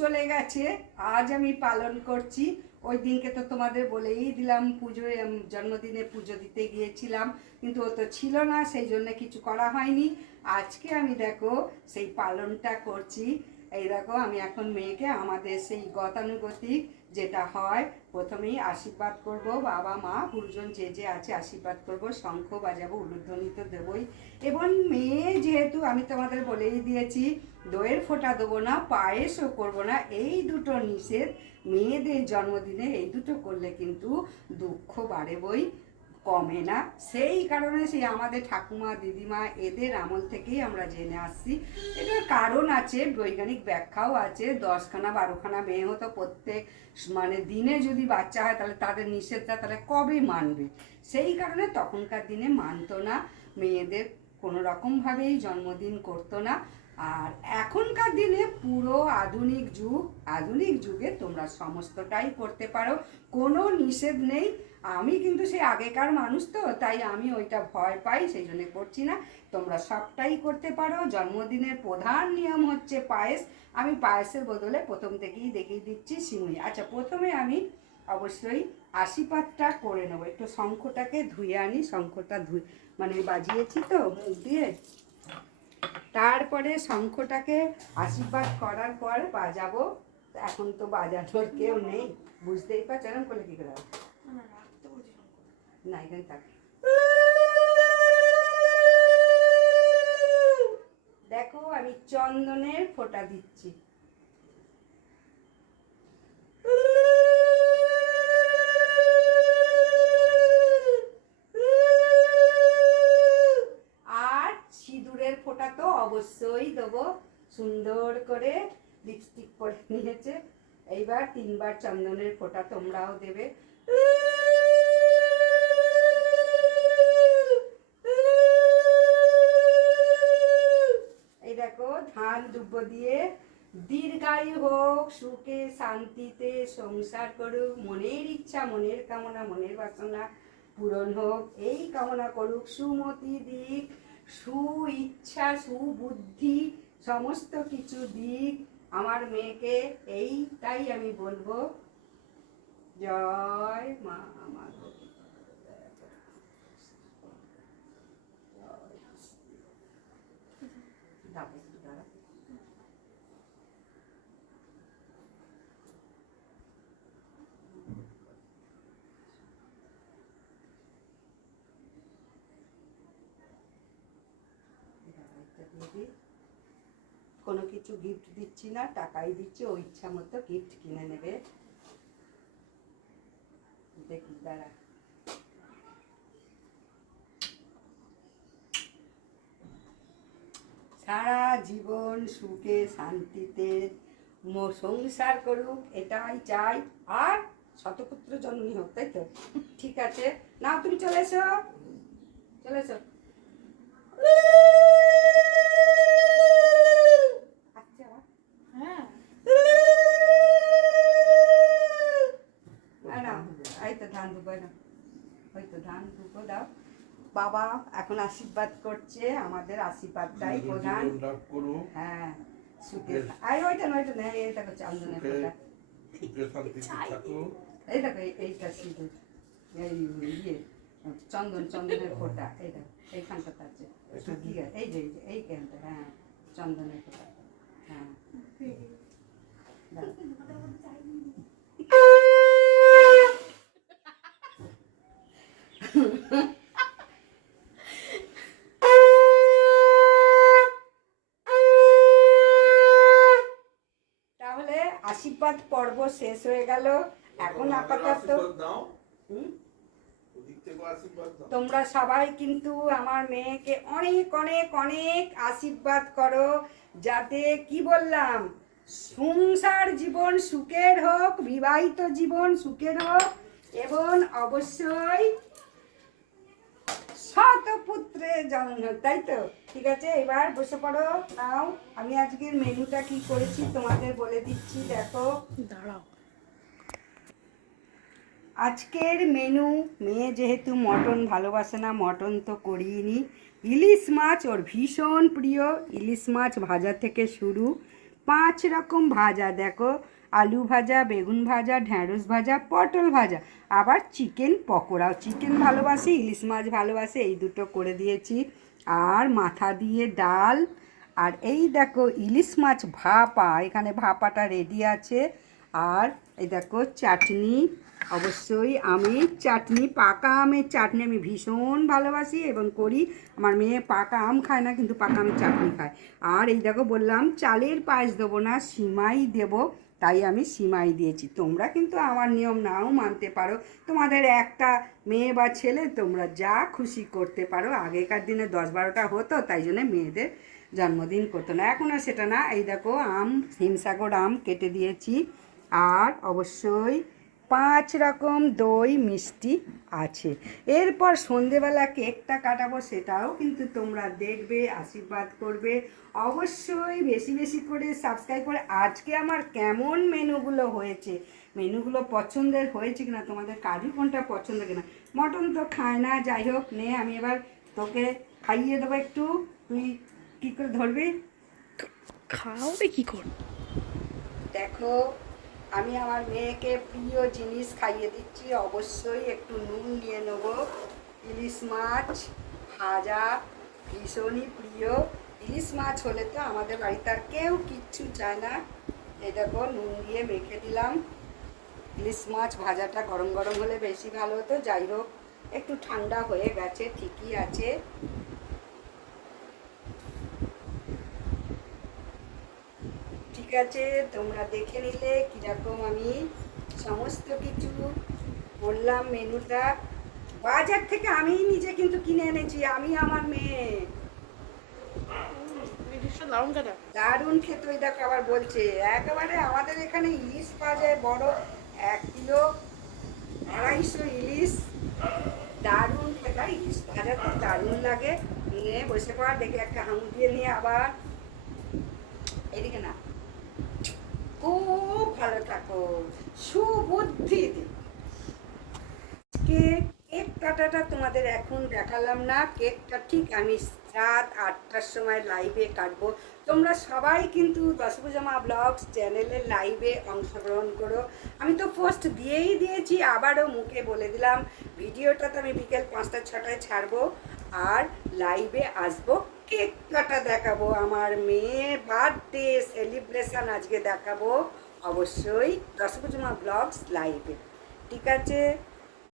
চলে গেছে, আজ আমি পালন করছি। ওই দিনকে তো তোমাদের বলেই দিলাম পুজোয় জন্মদিনে পুজো দিতে গিয়েছিলাম, কিন্তু ও তো ছিল না, সেই জন্য কিছু করা হয়নি। আজকে আমি দেখো, সেই পালনটা করছি। এই দেখো, আমি এখন মেয়েকে আমাদের সেই গতানুগতিক যেটা হয়, প্রথমেই আশীর্বাদ করব, বাবা, মা, গুরুজন যে যে আছে আশীর্বাদ করব, শঙ্খ বাজাবো, উলুধ্বনি তো দেবই। এবং মেয়ে যেহেতু আমি তোমাদের বলেই দিয়েছি, দইয়ের ফোঁটা দেবো না, পায়েসও করব না, এই দুটো নিষেধ মেয়েদের জন্মদিনে, এই দুটো করলে কিন্তু দুঃখ বাড়ে বই। কমে না। সেই কারণে সেই আমাদের ঠাকুমা, দিদিমা এদের আমল থেকেই আমরা জেনে আসছি। এটার কারণ আছে, বৈজ্ঞানিক ব্যাখ্যাও আছে, দশখানা, বারোখানা মেয়ে হতো প্রত্যেক মানে দিনে যদি বাচ্চা হয় তাহলে তাদের নিষেধটা তাহলে কবে মানবে? সেই কারণে তখনকার দিনে মানতো না, মেয়েদের কোনো রকমভাবেই জন্মদিন করতো না। আর এখনকার দিনে পুরো আধুনিক যুগ, আধুনিক যুগে তোমরা সমস্তটাই করতে পারো, কোনো নিষেধ নেই। আমি কিন্তু সেই আগেকার মানুষ তো, তাই আমি ওইটা ভয় পাই, সেই জন্য করছি না। তোমরা সবটাই করতে পারো। জন্মদিনের প্রধান নিয়ম হচ্ছে পায়েস। আমি পায়েসের বদলে প্রথম থেকেই দেখিয়ে দিচ্ছি সিমুই। আচ্ছা প্রথমে আমি অবশ্যই আশীর্বাদটা করে নেব। একটু শঙ্খটাকে ধুয়ে আনি, শঙ্খটা ধুয়ে মানে বাজিয়েছি তো, মুখ দিয়ে। তারপরে শঙ্খটাকে আশীর্বাদ করার পর বাজাবো। এখন তো বাজানোর কেউ নেই, বুঝতেই পারছ? এরকম করলে কি করে? না, এখানে দেখো, আমি চন্দনের ফোঁটা দিচ্ছি। ফোঁটা তো অবশ্যই দেবো। সুন্দর করে লিপস্টিক পরে নিয়েছে। এইবার তিনবার চন্দনের ফোঁটা তোমরাও দেবে। এই দেখো, ধান দুব্ব দিয়ে দীর্ঘায়ু হোক, সুখে, শান্তিতে সংসার করুক, মনের ইচ্ছা, মনের কামনা, মনের বাসনা পূরণ হোক, এই কামনা করুক সুমতি দিক। সু ইচ্ছা সুবুদ্ধি সমস্ত কিছু দিক আমার মেয়েকে এইটাই আমি বলব। জয় মা আমার দাও একটু দাঁড়াও। একটা দিয়ে। কোনো কিছু গিফট দিচ্ছি না, টাকাই দিচ্ছি, ও ইচ্ছা মতো গিফট কিনে নেবে। দেখি, দাঁড়া। সারা জীবন সুখে, শান্তিতে সংসার করুক, এটাই চাই। আর শতপুত্র জন্মই হোক, তাই তো? ঠিক আছে। না তুমি চলে এসো। চলে এসো। বাবা এখন আশীর্বাদ করছে আমাদের আশীর্বাদটাই প্রধান। হ্যাঁ সুখে। আর ওইটা না ওইটা না এই দেখো এই এইটা এই ইয়ে চন্দন চন্দনের ফোঁটা। এই দেখো এইখানটাতে আছে? এই যে এই যে হ্যাঁ চন্দনের ফোঁটা। হ্যাঁ। তাহলে আশীর্বাদ পর্ব শেষ হয়ে গেল। এখন আপাতত তোমরা সবাই কিন্তু আমার মেয়েকে অনেক অনেক অনেক আশীর্বাদ করো। যাতে কি বললাম? সংসার জীবন সুখের হোক বিবাহিত জীবন সুখের হোক এবং অবশ্যই শতপুত্রের জন্ম তাই তো? ঠিক আছে এবার বসে পড়ো নাও। আমি আজকের মেনুটা কি করেছি তোমাদের বলে দিচ্ছি দেখো। দাঁড়াও। আজকের মেনু মেয়ে যেহেতু মটন ভালোবাসে না মটন তো করিনি ইলিশ মাছ ওর ভীষণ প্রিয়। ইলিশ মাছ ভাজা থেকে শুরু। পাঁচ রকম ভাজা দেখো। আলু ভাজা, বেগুন ভাজা, ঢ্যাঁড়স ভাজা, পটল ভাজা। আবার চিকেন পকোড়াও চিকেন ভালোবাসি, ইলিশ মাছ ভালোবাসে, এই দুটো করে দিয়েছি। আর মাথা দিয়ে ডাল। আর এই দেখো, ইলিশ মাছ ভাপা। এখানে ভাপাটা রেডি আছে। আর এই দেখো চাটনি, অবশ্যই আমি চাটনি, পাকা আমের চাটনি আমি ভীষণ ভালোবাসি এবং করি। আমার মেয়ে পাকা আম খায় না, কিন্তু পাকা আমের চাটনি খায়। আর এই দেখো বললাম, চালের পায়েস দেবো না, সিমাই দেবো। তাই আমি সিমাই দিয়েছি। তোমরা কিন্তু আমার নিয়ম নাও মানতে পারো। তোমাদের একটা মেয়ে বা ছেলে, তোমরা যা খুশি করতে পারো। আগেকার দিনে দশ বারোটা হতো, তাই জন্য মেয়েদের জন্মদিন করতো না। এখন আর সেটা না। এই দেখো আম, হিমসাগর আম কেটে দিয়েছি। আর অবশ্যই পাঁচ রকম দই মিষ্টি আছে। এরপর সন্ধেবেলা কেকটা কাটাবো সেটাও কিন্তু তোমরা দেখবে আশীর্বাদ করবে। অবশ্যই বেশি বেশি করে সাবস্ক্রাইব করে। আজকে আমার কেমন মেনুগুলো হয়েছে? মেনুগুলো পছন্দের হয়েছে কিনা? তোমাদের কাজু কোনটা পছন্দ কিনা? মটন তো খায় না যাই হোক নে আমি এবার তোকে খাইয়ে দেবো একটু। তুই কী করে ধরবি? খাওয়াবে কী করে? দেখো আমি আমার মেয়েকে প্রিয় জিনিস খাইয়ে দিচ্ছি, অবশ্যই একটু নুন নিয়ে নেব। ইলিশ মাছ ভাজা ভীষণই প্রিয়। ইলিশ মাছ হলে তো আমাদের বাড়িতে আর কেউ কিচ্ছু চায় না। এই দেখো নুন দিয়ে মেখে দিলাম। ইলিশ মাছ ভাজাটা গরম গরম হলে বেশি ভালো হতো। যাই হোক, একটু ঠান্ডা হয়ে গেছে, ঠিকই আছে। ঠিক আছে তোমরা দেখে নিলে কীরকম আমি সমস্ত কিছু বললাম মেনুটা বাজার থেকে আমি নিজে কিন্তু কিনে এনেছি আমি আমার মেয়ে। দারুণ খেতে। ওই দেখো আবার বলছে একেবারে আমাদের এখানে ইলিশ পাওয়া যায় বড় এক কিলো আড়াইশো ইলিশ। দারুণ খেতে ইলিশ ভাজা তো দারুণ লাগে। নিয়ে বসে পড়া দেখে একটা হামু দিয়ে নিয়ে আবার। এদিকে না খুব ভালো থাকো সুবুদ্ধি আজকে কেক কাটাটা তোমাদের এখন দেখালাম না। কেকটা ঠিক আমি রাত আটটার সময় লাইভে কাটবো। তোমরা সবাই কিন্তু দশভুজামা ব্লগস চ্যানেলে লাইভে অংশগ্রহণ করো। আমি তো পোস্ট দিয়েই দিয়েছি, আবারও মুখে বলে দিলাম। ভিডিওটা তো আমি বিকেল পাঁচটা, ছটায় ছাড়বো আর লাইভে আসব। কেক কাটা দেখাবো। আমার মেয়ের বার্থডে সেলিব্রেশন আজকে দেখাবো। অবশ্যই দশপুজমা ব্লগস লাইভে ঠিক আছে?